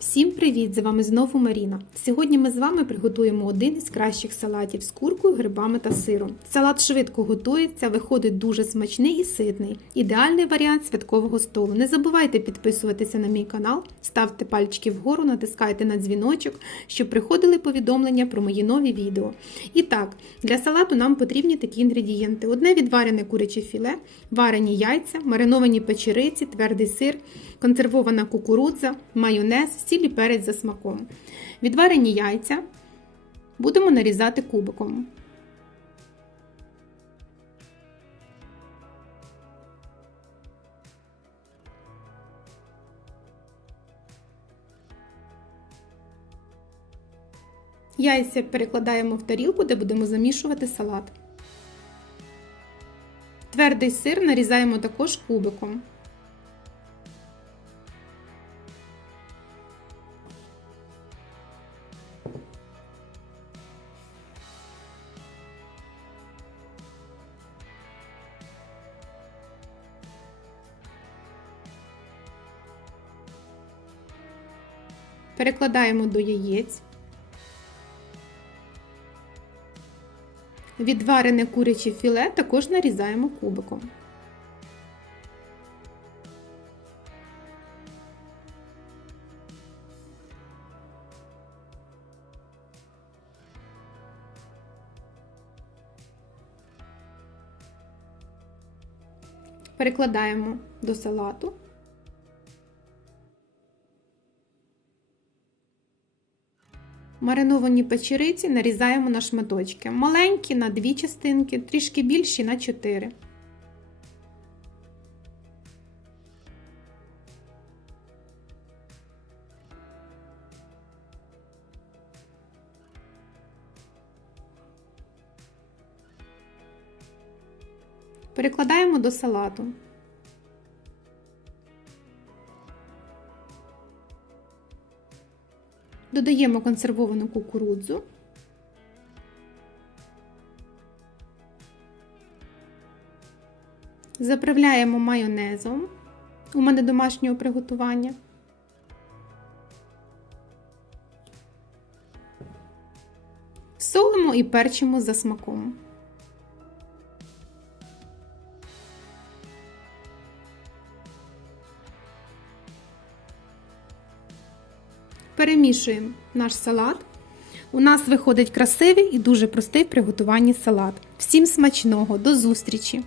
Всім привіт! З вами знову Маріна. Сьогодні ми з вами приготуємо один із кращих салатів з куркою, грибами та сиром. Салат швидко готується, виходить дуже смачний і ситний. Ідеальний варіант святкового столу. Не забувайте підписуватися на мій канал, ставте пальчики вгору, натискайте на дзвіночок, щоб приходили повідомлення про мої нові відео. І так, для салату нам потрібні такі інгредієнти: одне відварене куряче філе, варені яйця, мариновані печериці, твердий сир, консервована кукурудза, майонез, сіль і перець за смаком. Відварені яйця будемо нарізати кубиком. Яйця перекладаємо в тарілку, де будемо замішувати салат. Твердий сир нарізаємо також кубиком. Перекладаємо до яєць. Відварене куряче філе також нарізаємо кубиком. Перекладаємо до салату. Мариновані печериці нарізаємо на шматочки. Маленькі на дві частинки, трішки більші на чотири. Перекладаємо до салату. Додаємо консервовану кукурудзу. Заправляємо майонезом. У мене домашнього приготування. Солимо і перчимо за смаком. Перемішуємо наш салат. У нас виходить красивий і дуже простий в приготуванні салат. Всім смачного, до зустрічі!